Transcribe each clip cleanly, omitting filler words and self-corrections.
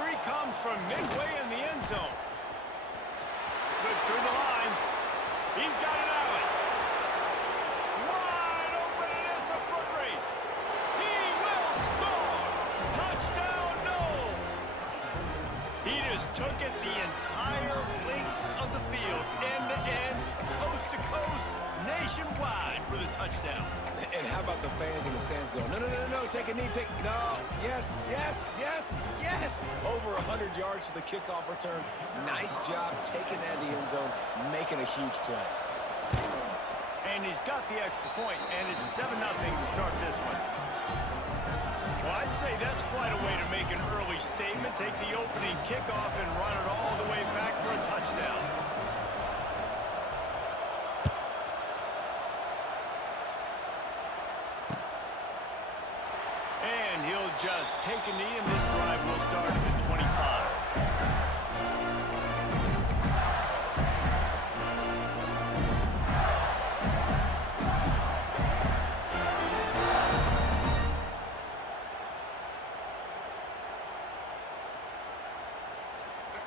Here he comes from midway in the end zone. Slips through the line. He's got it out. Wide open, and it's a foot race. He will score. Touchdown, Knowles. He just took it the entire length of the field, end to end, coast to coast, nationwide for the touchdown. And how about the fans in the stands going, no, no, no, no, take a knee, no, yes, yes, yes, yes. Over 100 yards to the kickoff return. Nice job taking that in the end zone, making a huge play. And he's got the extra point, and it's 7-0 to start this one. Well, I'd say that's quite a way to make an early statement. Take the opening kickoff and run it all the way back for a touchdown. And he'll just take a knee, and this drive will start at the 25.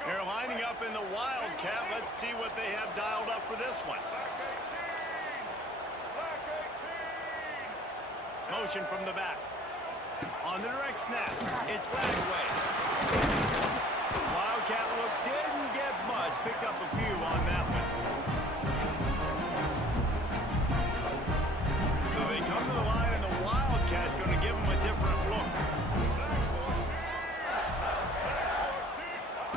They're lining up in the Wildcat. Let's see what they have dialed up for this one. Motion from the back. On the direct snap, it's back away. Wildcat look didn't get much. Picked up a few on that one. So they come to the line, and the Wildcat going to give them a different look.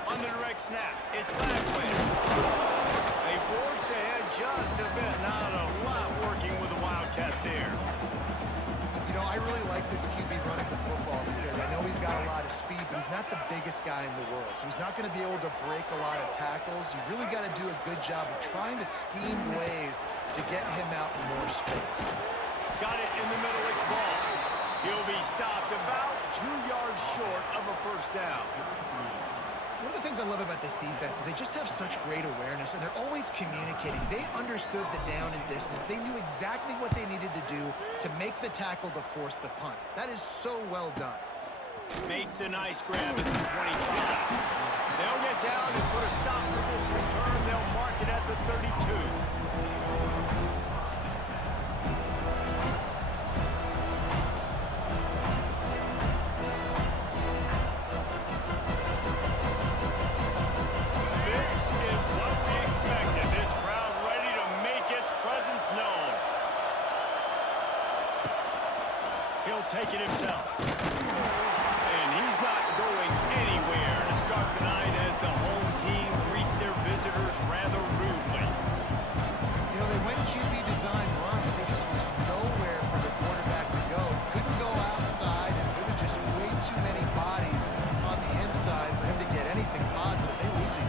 On the direct snap, it's back away. They forced ahead just a bit. Not a lot working with the Wildcat there. You know, I really like this QB running the football because I know he's got a lot of speed, but he's not the biggest guy in the world. So he's not going to be able to break a lot of tackles. You really got to do a good job of trying to scheme ways to get him out in more space. Got it in the middle, it's ball. He'll be stopped about 2 yards short of a first down. One of the things I love about this defense is they just have such great awareness, and they're always communicating. They understood the down and distance. They knew exactly what they needed to do to make the tackle to force the punt. That is so well done. Makes a nice grab at the 25. They'll get down and put a stop for this return. They'll mark it at the 32. Take it himself. And he's not going anywhere to start the night as the home team greets their visitors rather rudely. You know, they went QB design run, but there just was nowhere for the quarterback to go. He couldn't go outside, and there was just way too many bodies on the inside for him to get anything positive. They lose him.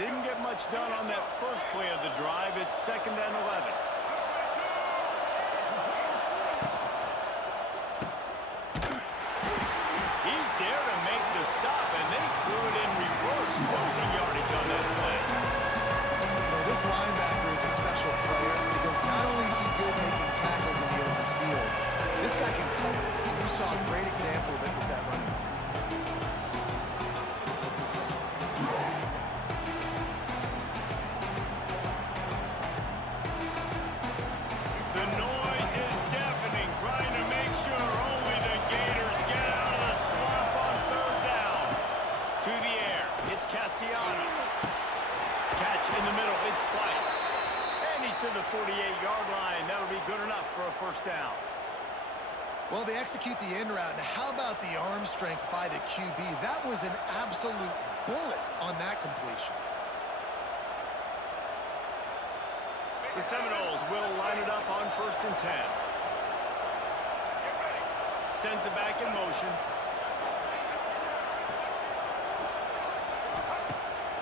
Didn't get much done on that first play of the drive. It's 2nd and 11. He's there to make the stop, and they threw it in reverse, losing yardage on that play. Well, this linebacker is a special player because not only is he good making tackles in the open field, this guy can cover. You saw a great example of it with that running back. To the 48-yard line. That'll be good enough for a first down. Well, they execute the in route. Now, how about the arm strength by the QB? That was an absolute bullet on that completion. The Seminoles will line it up on 1st and 10. Sends it back in motion.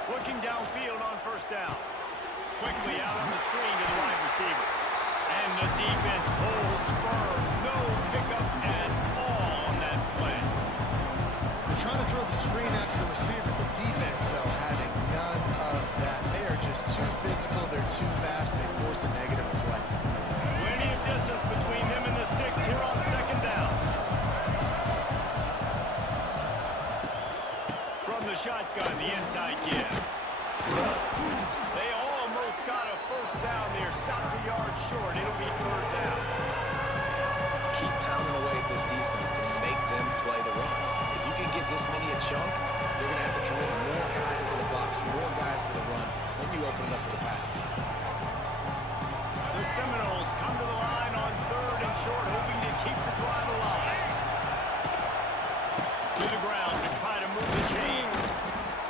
Looking downfield on first down. Quickly out on the screen to the wide receiver. And the defense holds firm. No pickup at all on that play. They're trying to throw the screen out to the receiver. The defense, though, having none of that. They are just too physical. They're too fast. They force a negative play. Plenty of distance between here on second down. From the shotgun, the inside give. They almost got a first down there. Stopped a yard short. It'll be third down. Keep pounding away at this defense and make them play the run. If you can get this many a chunk, they're going to have to commit more guys to the box, more guys to the run, when you open it up for the passing game. The Seminoles come to the line on third and short, hoping to keep the drive alive. To the ground to try to move the chains.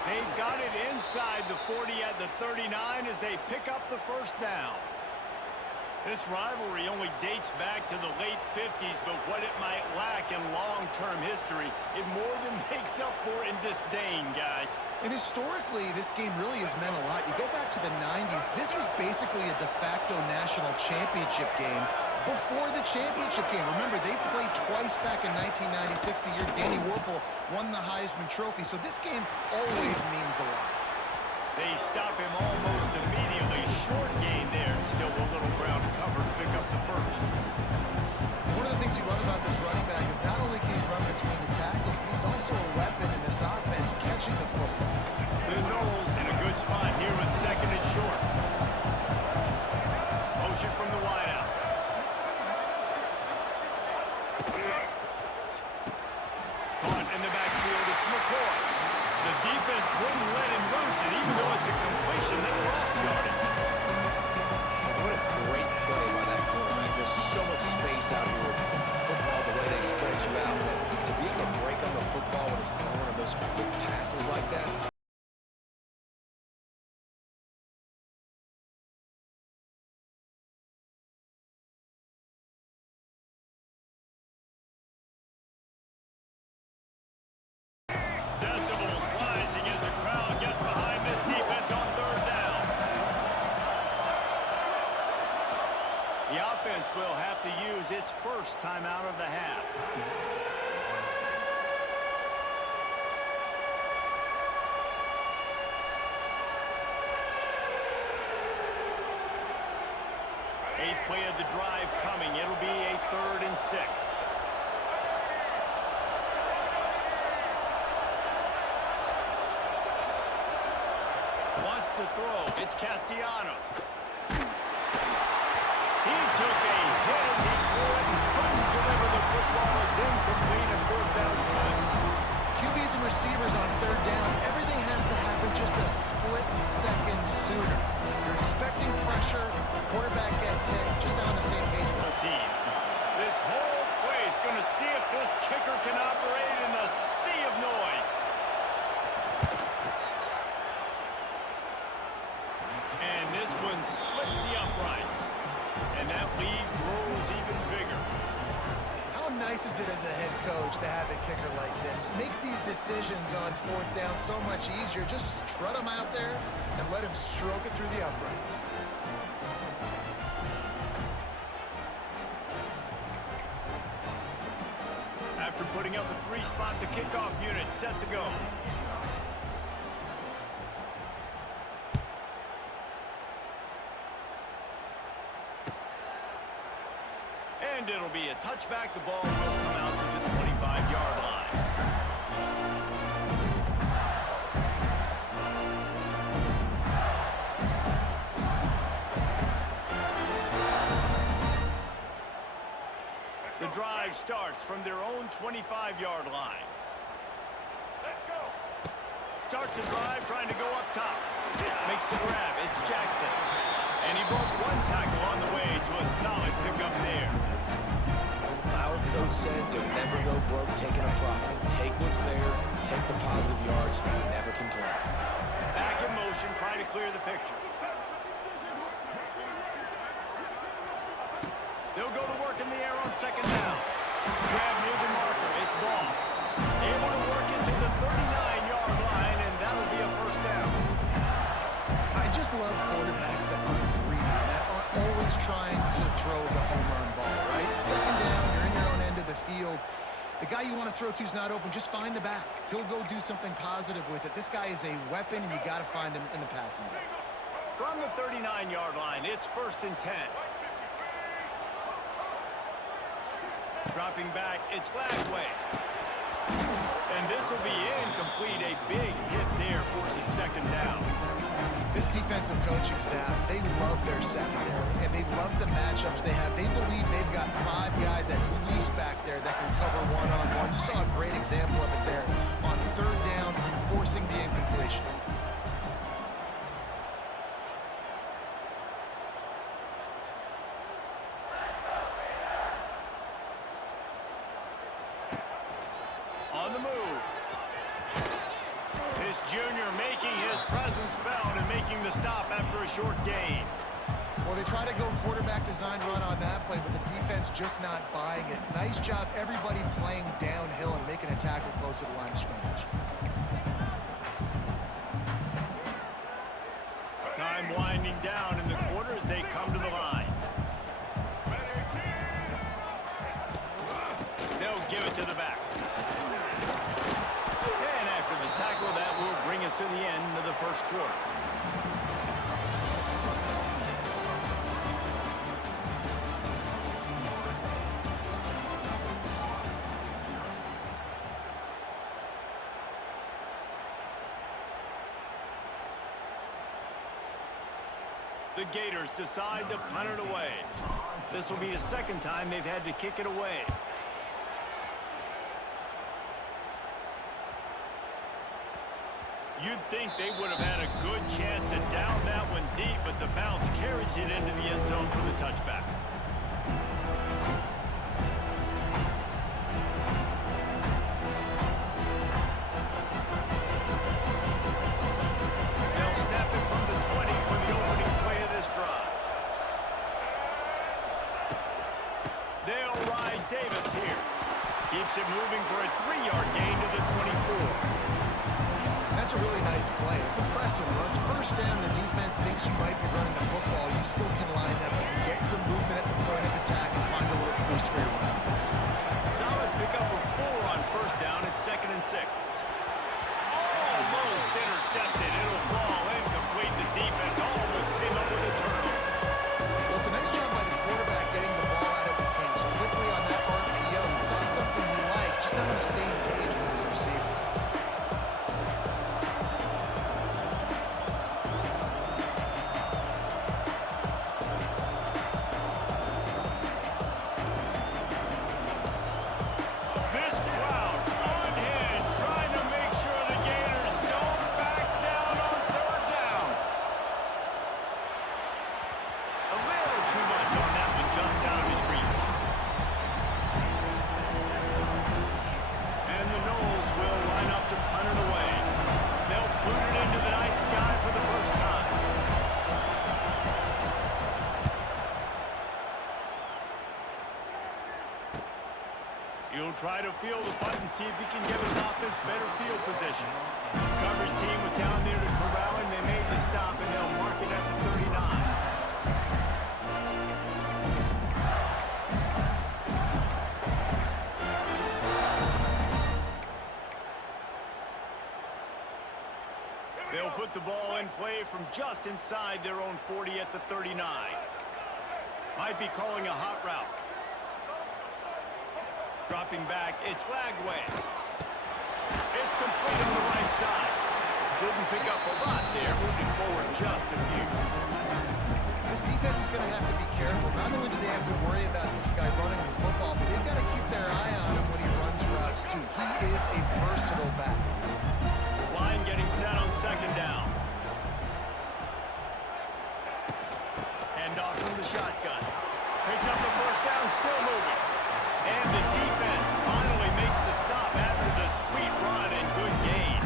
They've got it inside the 40 at the 39 as they pick up the first down. This rivalry only dates back to the late 50s, but what it might lack in long-term history, it more than makes up for in disdain, guys. And historically, this game really has meant a lot. You go back to the 90s, this was basically a de facto national championship game before the championship game. Remember, they played twice back in 1996, the year Danny Werfel won the Heisman Trophy. So this game always means a lot. They stop him almost immediately. Short gain there. Still a little ground covered to pick up the first. One of the things you love about this running back is not only can he run between the tackles, but he's also a weapon in this offense, catching the football. The Noles in a good spot here with second and short. Motion from the wideout. Caught in the backfield. It's McCoy. The defense wouldn't let him loose, and even though it's a completion, they lost yardage. What a great play by that quarterback. There's so much space out here with football, the way they spread you out. But to be able to break on the football when it's thrown and those quick passes like that. Decibels rising as the crowd gets behind this defense on third down. The offense will have to use its first timeout of the half. Eighth play of the drive coming. It'll be a 3rd and 6. Wants to throw. It's Castellanos. He took a hit as he threw it and couldn't deliver the football. It's incomplete and fourth down's cut. QBs and receivers on third down, everything has to happen just a split second sooner. You're expecting pressure, the quarterback gets hit, just not on the same page with the team. This whole play is going to see if this kicker can operate in the sea of noise. And this one splits the uprights. And that lead grows even bigger. How nice is it as a head coach to have a kicker like this? It makes these decisions on fourth down so much easier. Just strut him out there and let him stroke it through the uprights. After putting up a 3-spot, the kickoff unit set to go. And it'll be a touchback. The ball will come out to the 25-yard line. The drive starts from their own 25-yard line. Let's go. Starts the drive trying to go up top. Makes the grab. It's Jackson. And he broke one tackle on the way to a solid pickup there. My old coach said you'll never go broke taking a profit. Take what's there, take the positive yards, and never complain. Back in motion, trying to clear the picture. They'll go to work in the air on second down. Grab near the marker. It's ball. Able to work into the 39-yard line, and that'll be a first down. I just love quarterbacks that aren't greedy, that aren't always trying to throw the home run ball, right? Second down, you're in your own end of the field. The guy you want to throw to is not open. Just find the back. He'll go do something positive with it. This guy is a weapon, and you got to find him in the passing game. From the 39-yard line, it's 1st and 10. Dropping back, it's Lagway. And this will be incomplete. A big hit there forces second down. This defensive coaching staff, they love their secondary, and they love the matchups they have. They believe they've got 5 guys at least back there that can cover one-on-one. You saw a great example of it there on third down, forcing the incompletion. On the move. This junior making his presence felt and making the stop after a short gain. Well, they try to go quarterback design run on that play, but the defense just not buying it. Nice job, everybody playing downhill and making a tackle close to the line of scrimmage. Time winding down in the quarter as they come to the line. They'll give it to the back. And after the tackle, that will bring us to the end of the first quarter. The Gators decide to punt it away. This will be the second time they've had to kick it away. You'd think they would have had a good chance to down that one deep, but the bounce carries it into the end zone for the touchback. They'll snap it from the 20 for the opening play of this drive. They'll ride Davis here. Keeps it moving for a 3-yard gain to the 24. That's a really nice play. It's impressive. Once first down, the defense thinks you might be running the football. You still can line up and get some movement at the point of attack and find a little crease for your run. Solid pickup of 4 on first down. It's 2nd and 6. Almost intercepted. It'll fall incomplete. The defense almost came up with a turnover. Well, it's a nice job by the quarterback getting the ball out of his hands quickly on that RPO. He saw something he liked, just not on the same page with his receiver. He'll try to field the punt and see if he can give his offense better field position. Coverage team was down there to corral him. They made the stop, and they'll mark it at the 39. They'll put the ball in play from just inside their own 40 at the 39. Might be calling a hot route. Dropping back, it's Lagway. It's complete on the right side. Didn't pick up a lot there, moving forward just a few. This defense is going to have to be careful. Not only do they have to worry about this guy running the football, but they've got to keep their eye on him when he runs routes, too. He is a versatile back. Line getting set on second down. Hand off from the shotgun. Picks up the first down, still moving. And the defense finally makes the stop after the sweet run and good gain.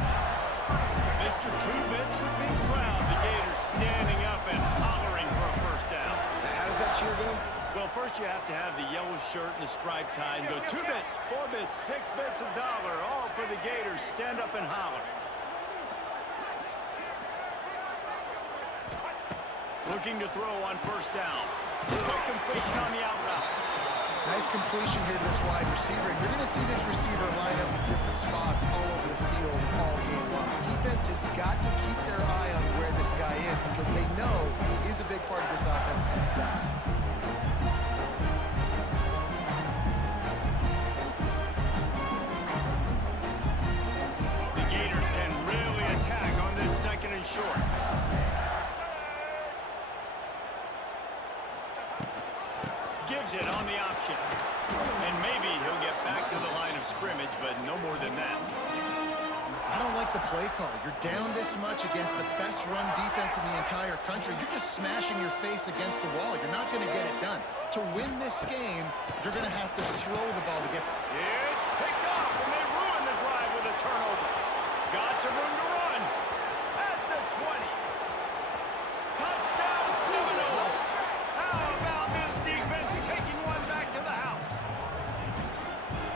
Mr. Two-Bits would be proud. The Gators standing up and hollering for a first down. How does that cheer go? Well, first you have to have the yellow shirt and the striped tie and go 2 bits, 4 bits, 6 bits, $1, all for the Gators. Stand up and holler. Looking to throw on first down. Quick completion on the out route. Nice completion here to this wide receiver. And you're going to see this receiver line up in different spots all over the field all game long. Defense has got to keep their eye on where this guy is because they know he's a big part of this offense's success. the option. And maybe he'll get back to the line of scrimmage, but no more than that. I don't like the play call. You're down this much against the best run defense in the entire country. You're just smashing your face against the wall. You're not going to get it done. To win this game, you're going to have to throw the ball to get... It's picked off, and they ruin the drive with a turnover. Got some room to run. At the 20. Touchdown, Seminoles. How about this defense taking one back to the house?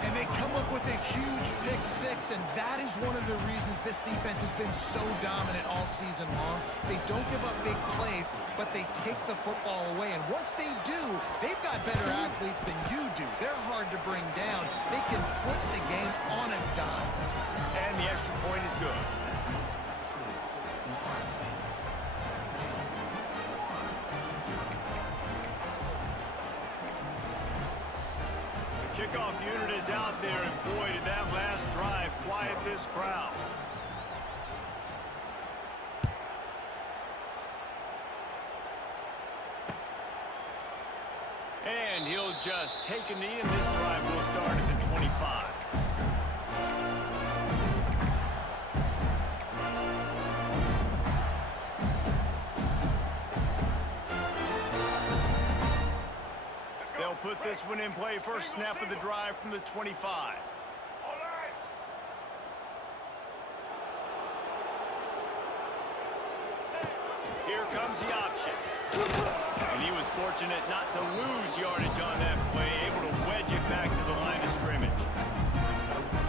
And they come up with a huge pick six, and that is one of the reasons this defense has been so dominant all season long. They don't give up big plays, but they take the football away. And once they do, they've got better athletes than you do. They're hard to bring down. They can flip the game on a dime. And the extra point is good. The kickoff unit is out there, and boy, did that last drive quiet this crowd. And he'll just take a knee, and this drive will start at the 25. They'll put this one in play. First snap of the drive from the 25. Here comes the option. And he was fortunate not to lose yardage on that play, able to wedge it back to the line of scrimmage.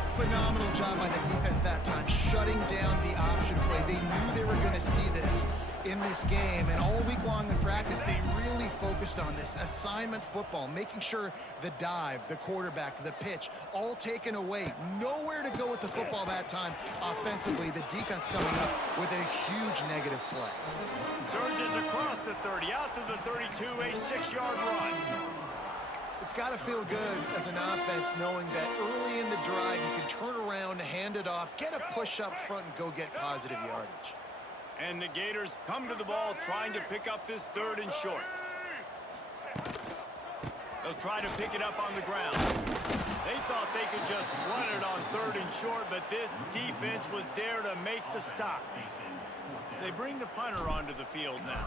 Phenomenal job by the defense that time, shutting down the option play. They knew they were going to see this in this game, and all week long in practice, they really focused on this assignment football, making sure the dive, the quarterback, the pitch, all taken away. Nowhere to go with the football that time offensively. The defense coming up with a huge negative play. Surges across the 30, out to the 32, a 6-yard run. It's got to feel good as an offense knowing that early in the drive you can turn around, hand it off, get a push up front, and go get positive yardage. And the Gators come to the ball trying to pick up this 3rd and short. They'll try to pick it up on the ground. They thought they could just run it on 3rd and short, but this defense was there to make the stop. They bring the punter onto the field now.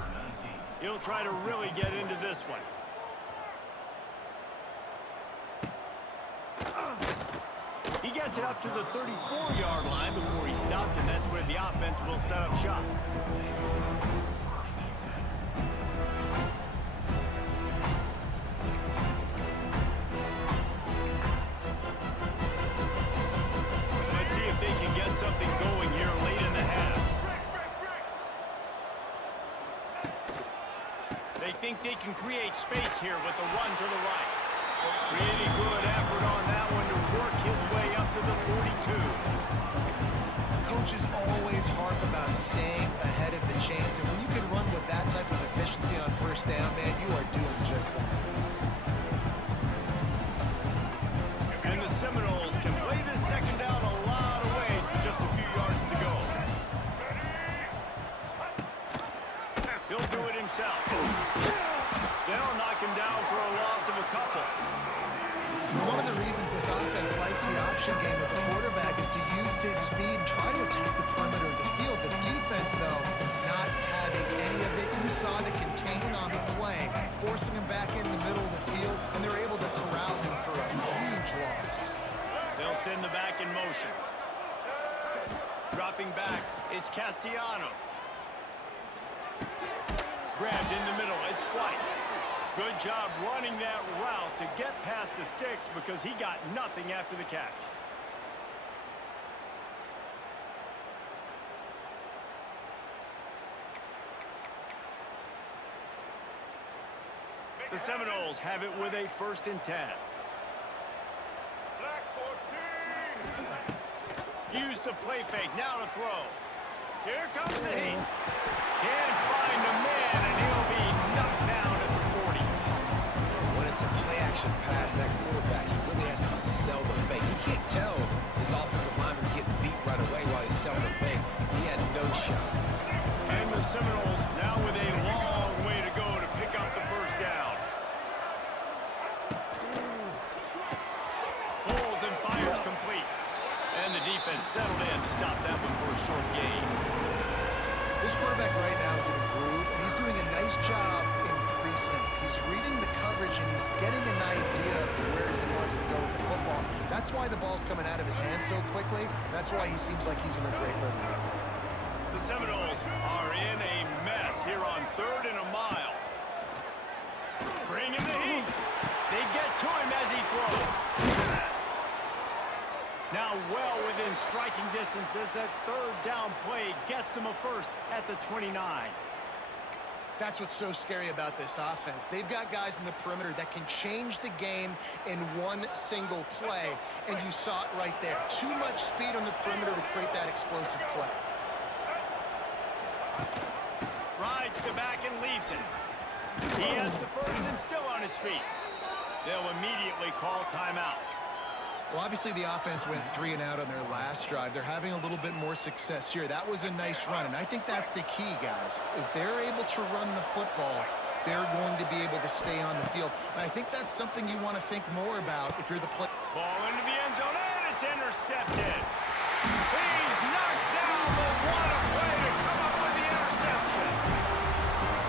He'll try to really get into this one. He gets it up to the 34-yard line before he stopped, and that's where the offense will set up shop. Let's see if they can get something going here late in the half. They think they can create space here with the run to the right. Really good effort on that one to work his way up to the 42. Coaches always harp about staying ahead of the chains, and when you can run with that type of efficiency on 1st down, man, you are doing just that. And the Seminoles can play this 2nd down a lot of ways with just a few yards to go. He'll do it himself. They'll knock him down for a loss of a couple. One of the reasons this offense likes the option game with the quarterback is to use his speed and try to attack the perimeter of the field. The defense, though, not having any of it. You saw the contain on the play, forcing him back in the middle of the field, and they're able to corral him for a huge loss. They'll send the back in motion. Dropping back, it's Castellanos. Grabbed in the middle, it's White. Good job running that route to get past the sticks because he got nothing after the catch. The Seminoles have it with a 1st and 10. Use the play fake, now to throw. Here comes the heat. Can't find a man, and he'll be knocked down at the 40. When it's a play-action pass, that quarterback, he really has to sell the fake. He can't tell his offensive lineman's getting beat right away while he's selling the fake. He had no shot. And the Seminoles now with a long way to go to pick up the 1st down. This quarterback right now is in a groove, and he's doing a nice job in pre-snap. He's reading the coverage, and he's getting an idea of where he wants to go with the football. That's why the ball's coming out of his hands so quickly. That's why he seems like he's in a great rhythm. The Seminoles are in a mess here on 3rd and a mile. Bring in the heat. They get to him as he throws. Now well within striking distance as that 3rd down play gets him a first at the 29. That's what's so scary about this offense. They've got guys in the perimeter that can change the game in one single play, and you saw it right there. Too much speed on the perimeter to create that explosive play. Rides to back and leaves it. He has the first and still on his feet. They'll immediately call timeout. Well, obviously the offense went 3 and out on their last drive. They're having a little bit more success here. That was a nice run, and I think that's the key, guys. If they're able to run the football, they're going to be able to stay on the field. And I think that's something you want to think more about if you're the player. Ball into the end zone, and it's intercepted. He's knocked down, but what a play to come up with the interception.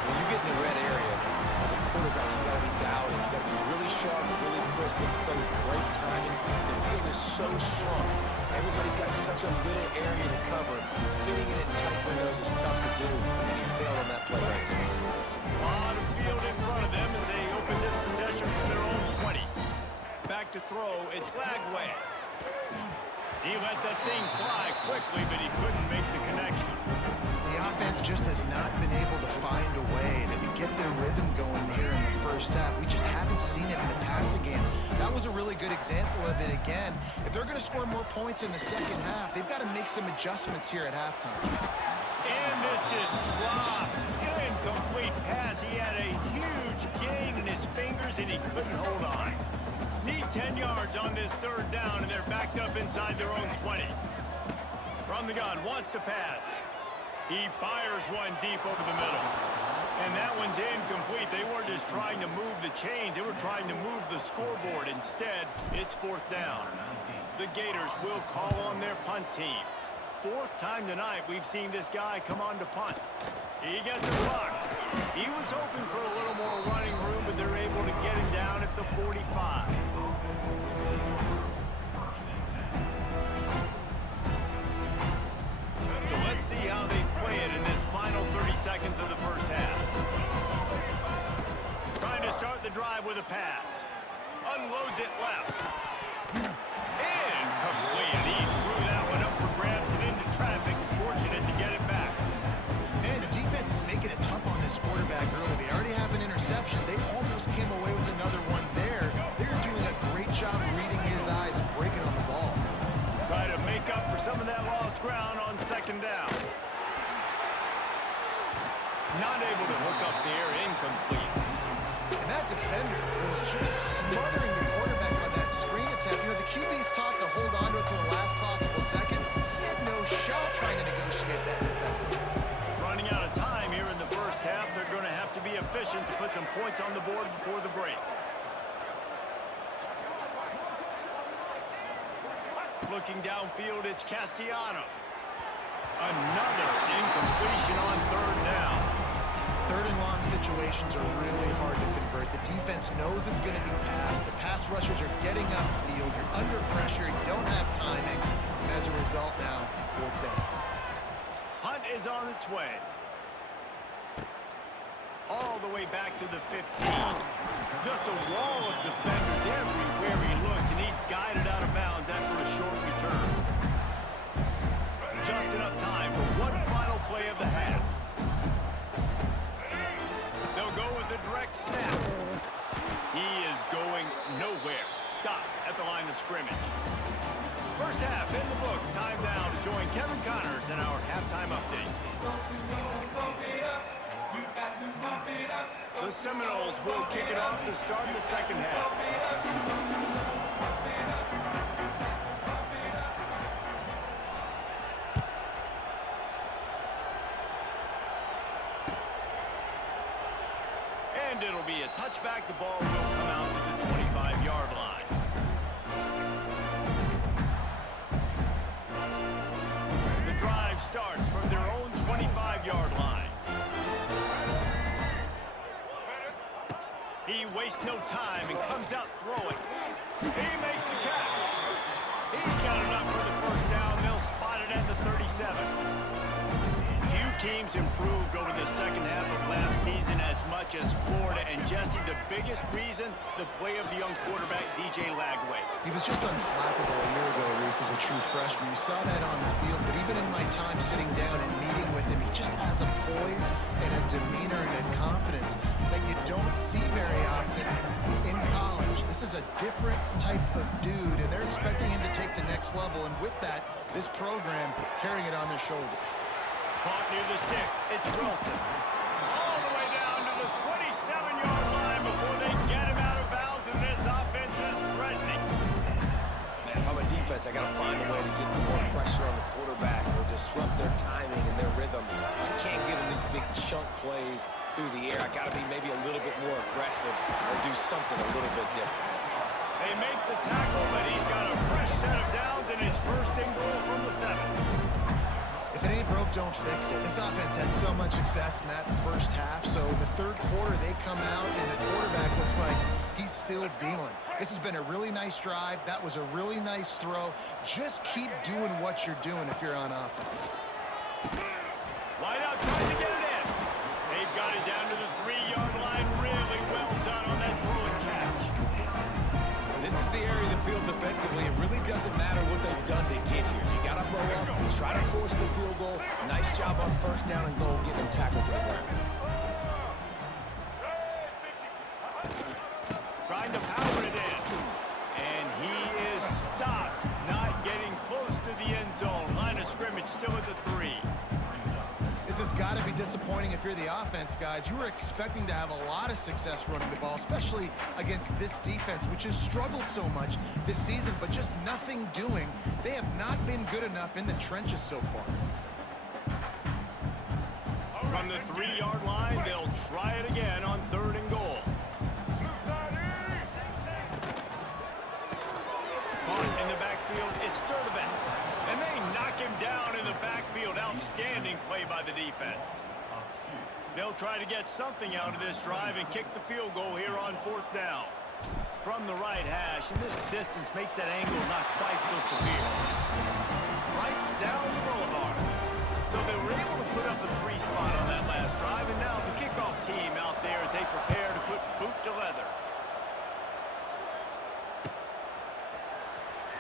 When you get in the red area, as a quarterback, you got to be dialed in. You got to be really sharp, really crisp, and play with great timing. The field is so shrunk. Everybody's got such a little area to cover. Fitting it in tight windows is tough to do, and he failed on that play right there. A lot of field in front of them as they open this possession from their own 20. Back to throw, it's Lagway. He let that thing fly quickly, but he couldn't make the connection. The offense just has not been able to find a way to get their rhythm going here in the first half. We just haven't seen it in the passing game. That was a really good example of it again. If they're going to score more points in the second half, they've got to make some adjustments here at halftime. And this is dropped. Incomplete pass. He had a huge gain in his fingers, and he couldn't hold on. Need 10 yards on this 3rd down, and they're backed up inside their own 20. From the gun, wants to pass. He fires one deep over the middle. And that one's incomplete. They weren't just trying to move the chains. They were trying to move the scoreboard. Instead, it's 4th down. The Gators will call on their punt team. 4th time tonight we've seen this guy come on to punt. He gets a block. He was hoping for a little more running room, but they're able to get him down at the 45. So let's see how they play it in this final 30 seconds of the first half. Trying to start the drive with a pass. Unloads it left. Incomplete. He threw that one up for grabs and into traffic. Fortunate to get it back. And the defense is making it tough on this quarterback early. They already have an interception. They almost came away with another one there. They're doing a great job reading his eyes and breaking on the ball. Try to make up for some of that lost ground on 2nd down. Not able to hook up there, incomplete. And that defender was just smothering the quarterback on that screen attempt. You know, the QB's taught to hold on to it to the last possible second. He had no shot trying to negotiate that defender. Running out of time here in the first half. They're going to have to be efficient to put some points on the board before the break. Looking downfield, it's Castellanos. Another incompletion on 3rd down. 3rd and long situations are really hard to convert. The defense knows it's going to be passed. The pass rushers are getting upfield. You're under pressure. You don't have timing. And as a result now, 4th down. Hunt is on its way. All the way back to the 15. Just a wall of defenders everywhere he looks, and he's guided out of bounds after a short return. Just enough time for one final play of the half. They'll go with a direct snap. He is going nowhere. Stop at the line of scrimmage. First half in the books. Time now to join Kevin Connors in our halftime update. The Seminoles will kick it off to start the second half. And it'll be a touchback. The ball will come out to the 25-yard line. The drive starts from their own 25-yard wastes no time and comes out throwing. He makes the catch. He's got enough for the first down. They'll spot it at the 37. Few teams improved over the second half of last season as much as Florida. And Jesse, the biggest reason, the play of the young quarterback, DJ Lagway. He was just unflappable a year ago, Reese, as a true freshman. You saw that on the field, but even in my time sitting down and meeting with him, he just has a poise and a demeanor and a confidence that you don't see very often in college. This is a different type of dude, and they're expecting him to take the next level. And with that, this program carrying it on their shoulders. Caught near the sticks. It's Wilson. All the way down to the 27-yard line before they get him out of bounds, and this offense is threatening. Man, if I'm a defense, I got to find a way to get some more pressure on the quarterback or disrupt their timing and their rhythm. I can't give them these big chunk plays through the air. I got to be maybe a little bit more aggressive or do something a little bit different. They make the tackle, but he's got a fresh set of downs, and it's first and goal from the 7. If it ain't broke, don't fix it. This offense had so much success in that first half, so in the third quarter, they come out, and the quarterback looks like he's still dealing. This has been a really nice drive. That was a really nice throw. Just keep doing what you're doing if you're on offense. Wide out, trying to get it in. They've got it down to the 3-yard line. Really well done on that throw and catch. This is the area of the field defensively. It really doesn't matter what they've done to get here. You got to blow up, try to force the field goal. Nice job on first down and goal, getting them tackled to the ground. Trying to power it in. And he is stopped, not getting close to the end zone. Line of scrimmage still at the 3. This has got to be disappointing if you're the offense, guys. You were expecting to have a lot of success running the ball, especially against this defense, which has struggled so much this season, but just nothing doing. They have not been good enough in the trenches so far. From the 3-yard line, they'll try it again on 3rd and goal. Caught in the backfield, it's Sturdivant. And they knock him down in the backfield. Outstanding play by the defense. They'll try to get something out of this drive and kick the field goal here on 4th down. From the right hash, and this distance makes that angle not quite so severe. Right down the boulevard. So they were able to put up a 3 spot on that last drive, and now the kickoff team out there as they prepare to put boot to leather.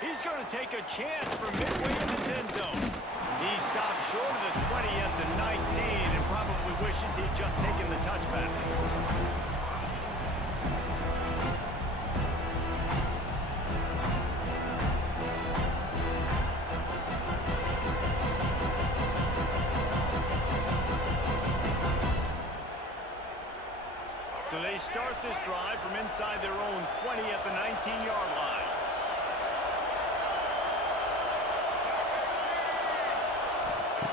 He's going to take a chance from midway in his end zone. He stopped short of the 20 at the 19 and probably wishes he'd just taken the touchback. So they start this drive from inside their own 20 at the 19-yard line.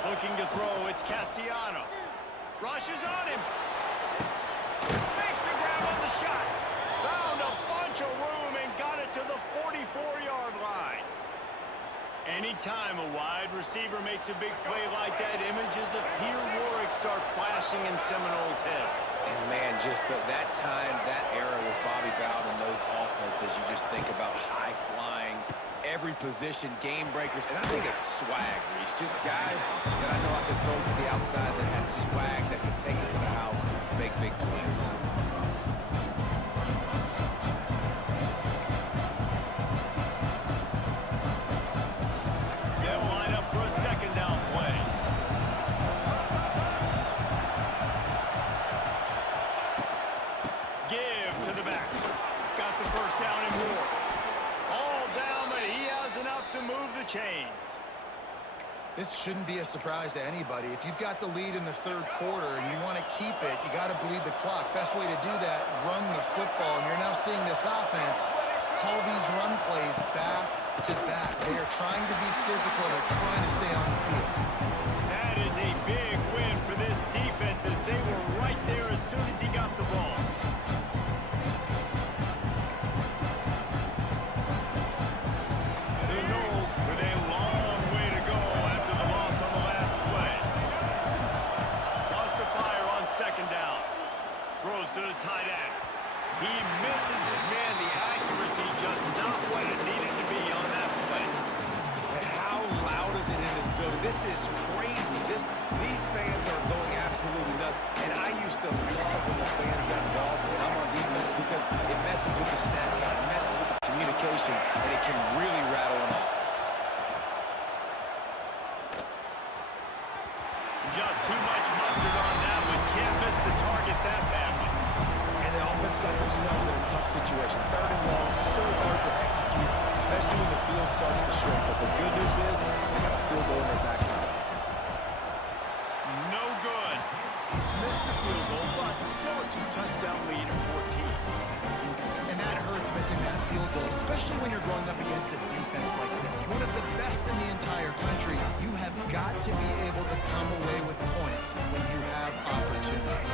Looking to throw, it's Castellanos. Rushes on him. Makes the grab on the shot. Found a bunch of room and got it to the 44-yard line. Anytime a wide receiver makes a big play like that, images of Peter Warwick start flashing in Seminoles' heads. And man, just that time, that era with Bobby Bowden and those offenses, you just think about high-flying, every position, game breakers, and I think of swag, Reese. Just guys that I know I could throw to the outside that had swag that could take it to the house, make big plays. They'll line up for a 2nd down play. Give to the back. Got the first down and more. All down, but he has enough to move the chains. This shouldn't be a surprise to anybody. If you've got the lead in the 3rd quarter and you want to keep it, you got to bleed the clock. Best way to do that, run the football. And you're now seeing this offense call these run plays back to back. They are trying to be physical and are trying to stay on the field. That is a big win for this defense as they were right there as soon as he got the ball. The Noles with a long way to go after the loss on the last play. Lost to fire on 2nd down. Throws to the tight end. He these fans are going absolutely nuts. And I used to love when the fans got involved when I'm on defense because it messes with the snap count, it messes with the communication, and it can really rattle an offense. Just too much mustard on that one. Can't miss the target that badly. And the offense got themselves in a tough situation. 3rd and long, so hard to execute, especially when the field starts to shrink. But the good news is they got a field goal in their back pocket. No good. Missed the field goal, but still a 2-touchdown lead at 14. And that hurts missing that field goal, especially when you're going up against a defense like this. One of the best in the entire country. You have got to be able to come away with points when you have opportunities.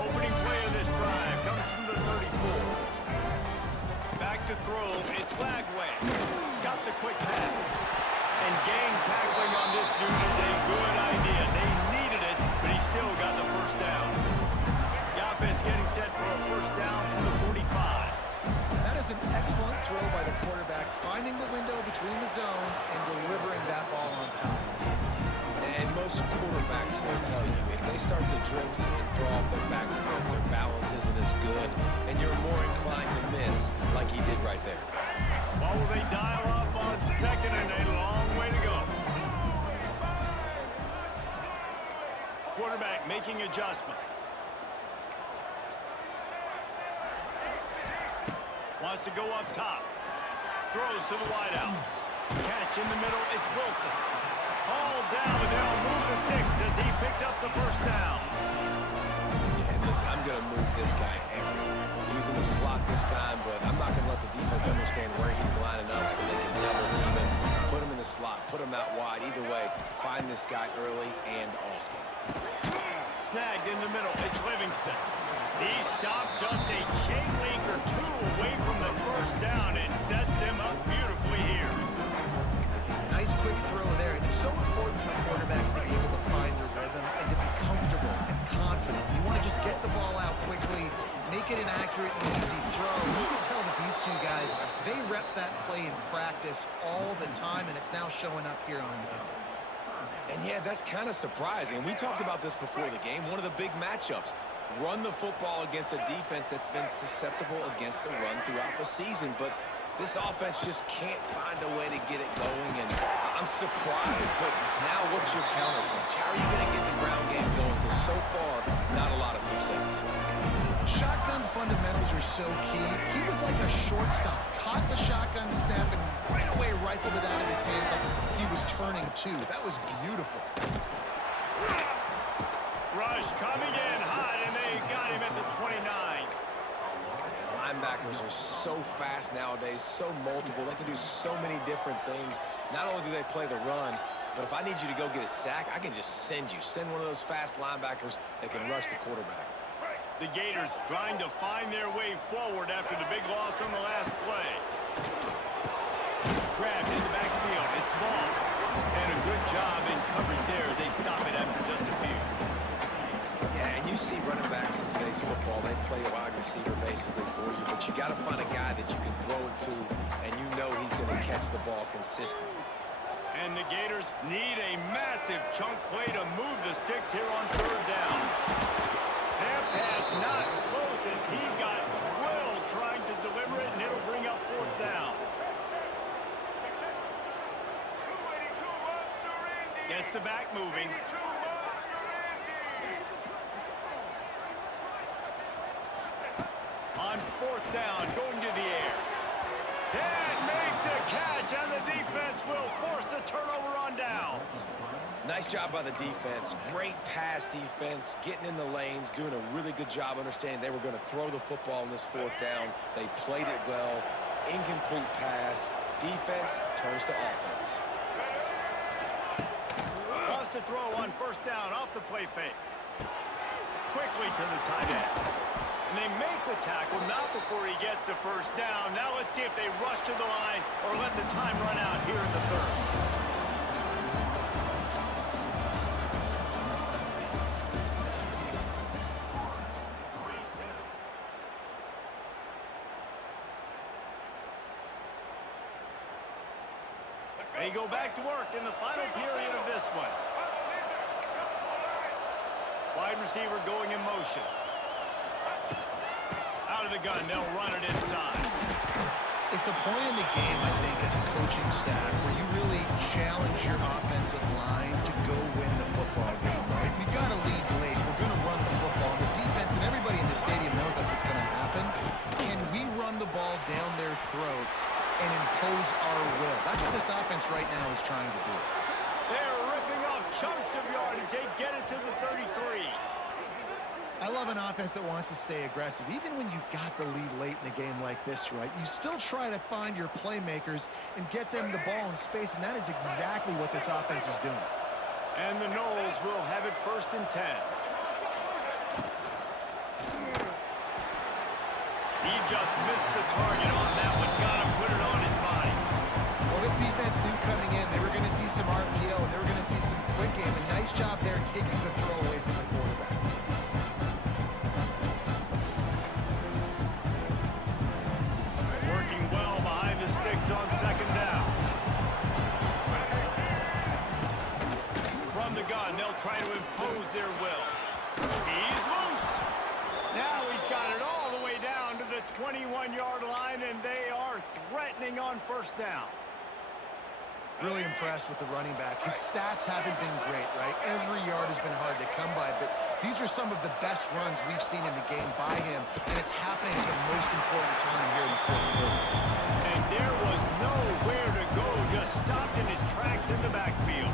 Opening play of this drive comes from the 34. Back to throw. It's Lagway. Got the quick pass. And gang tackling on this dude is a good idea. They needed it, but he still got the first down. The offense getting set for a first down from the 45. That is an excellent throw by the quarterback, finding the window between the zones and delivering that ball on time. And most quarterbacks will tell you, if they start to drift and throw off their back foot, their balance isn't as good, and you're more inclined to miss like he did right there. Well, will they dial up on second and a long way to go? Quarterback making adjustments. Wants to go up top. Throws to the wideout. Catch in the middle. It's Wilson. All down, and they'll move the sticks as he picks up the first down. Yeah, and listen, I'm going to move this guy everywhere. Using the slot this time, but I'm not going to let the defense understand where he's lining up so they can double team him, put him in the slot, put him out wide. Either way, find this guy early and often. Snagged in the middle. It's Livingston. He stopped just a chain link or two away from the first down and sets them up beautifully here. Nice quick throw there. And it's so important for quarterbacks to be able to find their rhythm and to be comfortable and confident. You want to just get the ball out quickly, make it an accurate and easy throw. You can tell that these two guys, they rep that play in practice all the time, and it's now showing up here on game. And yeah, that's kind of surprising. We talked about this before the game. One of the big matchups. Run the football against a defense that's been susceptible against the run throughout the season. But this offense just can't find a way to get it going. And I'm surprised, but now what's your counterpunch? How are you going to get the ground game going? Because so far, not a lot of success. Shotgun fundamentals are so key. He was like a shortstop. Caught the shotgun snap and right away rifled it out of his hands like he was turning two. That was beautiful. Rush coming in hot, and they got him at the 29. Linebackers are so fast nowadays, so multiple. They can do so many different things. Not only do they play the run, but if I need you to go get a sack, I can just send you. Send one of those fast linebackers that can rush the quarterback. The Gators trying to find their way forward after the big loss on the last play. Grabbed in the backfield. It's ball. And a good job in coverage there. They stop it after just a few. Yeah, and you see running backs in today's football, they play a wide receiver basically for you, but you got to find a guy that you can throw it to, and you know he's going to catch the ball consistently. And the Gators need a massive chunk play to move the sticks here on third down. That pass not close as he got drilled trying to deliver it, and it'll bring up fourth down. Gets the back moving. On fourth down, going to the air. And make the catch, and the defense will force the turnover on downs. Nice job by the defense. Great pass defense, getting in the lanes, doing a really good job understanding they were going to throw the football in this fourth down. They played it well. Incomplete pass. Defense turns to offense. Lost to throw on first down off the play fake. Quickly to the tight end. And they make the tackle, not before he gets the first down. Now let's see if they rush to the line or let the time run out here in the third. They go back to work in the final period of this one. receiver going in motion. Out of the gun, they'll run it inside. It's a point in the game, I think, as a coaching staff where you really challenge your offensive line to go win the football game, right? We've got to lead late. We're going to run the football. The defense and everybody in the stadium knows that's what's going to happen. Can we run the ball down their throats and impose our will? That's what this offense right now is trying to do. They're ripping off chunks of yardage. They get it to the 33. I love an offense that wants to stay aggressive. Even when you've got the lead late in a game like this, right, you still try to find your playmakers and get them the ball in space, and that is exactly what this offense is doing. And the Noles will have it 1st and 10. He just missed the target on that one. Got to put it on his body. Well, this defense knew coming in they were going to see some RPO, and they were going to see some quick game. A nice job there taking the throw away from the quarterback. Working well behind the sticks on 2nd down. From the gun, they'll try to impose their will. He's loose. Now he's got it all the way down to the 21-yard line, and they are threatening on 1st down. Really impressed with the running back. His stats haven't been great, right? Every yard has been hard to come by, but these are some of the best runs we've seen in the game by him, and it's happening at the most important time here in the 4th quarter. And there was nowhere to go, just stopped in his tracks in the backfield.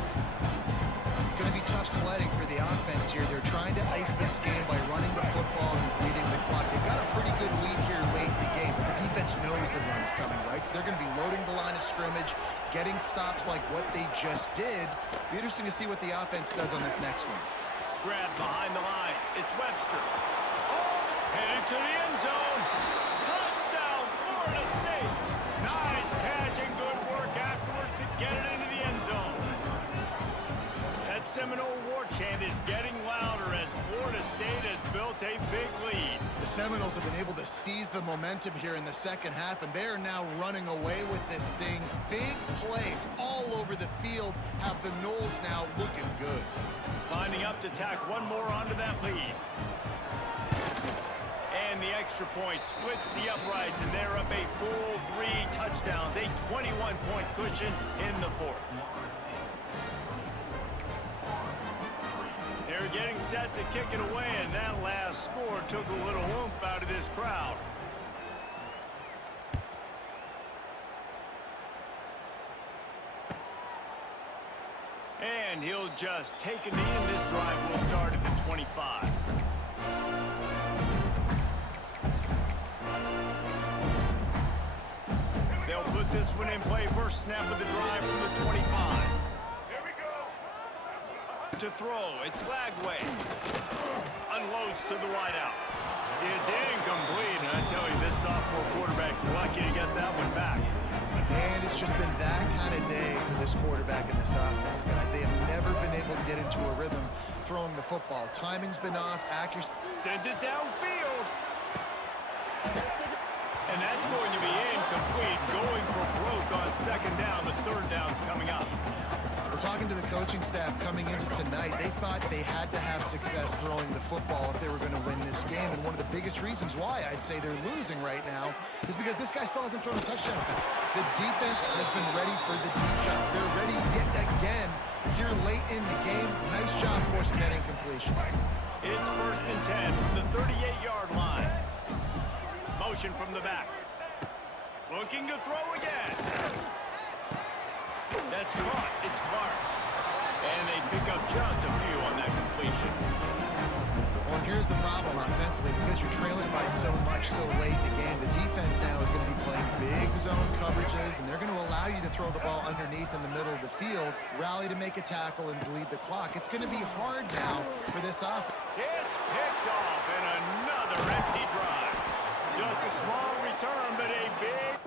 It's going to be tough sledding for the offense here. They're trying to ice this game by running the football and bleeding the clock. They've got a pretty good lead here late in the game, but the defense knows the run's coming, right? So they're going to be loading the line of scrimmage, getting stops like what they just did. Be interesting to see what the offense does on this next one. Grab behind the line. It's Webster. Oh, headed to the end zone. Touchdown, Florida State. Nice catch and good work afterwards to get it into the end zone. That Seminole war chant is getting louder as Florida State has built a big lead. The Seminoles have been able to seize the momentum here in the 2nd half, and they are now running away with this thing. Big plays all over the field have the Noles now looking good. Lining up to tack one more onto that lead. And the extra point splits the uprights, and they're up a full 3 touchdowns, a 21-point cushion in the 4th. They're getting set to kick it away, and that last score took a little oomph out of this crowd. And he'll just take a knee, and this drive will start at the 25. They'll put this one in play. First snap of the drive from the 25. To throw, it's Lagway. Unloads to the wideout. It's incomplete, and I tell you, this sophomore quarterback's lucky to get that one back. And it's just been that kind of day for this quarterback and this offense, guys. They have never been able to get into a rhythm throwing the football. Timing's been off, accuracy. Sends it downfield. And that's going to be incomplete. Going for broke on 2nd down. The 3rd down's coming up. We're talking to the coaching staff coming into tonight. They thought they had to have success throwing the football if they were going to win this game. And one of the biggest reasons why I'd say they're losing right now is because this guy still hasn't thrown a touchdown pass. The defense has been ready for the deep shots. They're ready yet again here late in the game. Nice job forcing that incompletion. It's 1st and 10 from the 38-yard line. Motion from the back. Looking to throw again. That's caught. It's Clark. And they pick up just a few on that completion. Well, here's the problem offensively. Because you're trailing by so much so late in the game, the defense now is going to be playing big zone coverages, and they're going to allow you to throw the ball underneath in the middle of the field, rally to make a tackle, and bleed the clock. It's going to be hard now for this offense. It's picked off, and another empty drive. Just a small return, but a big...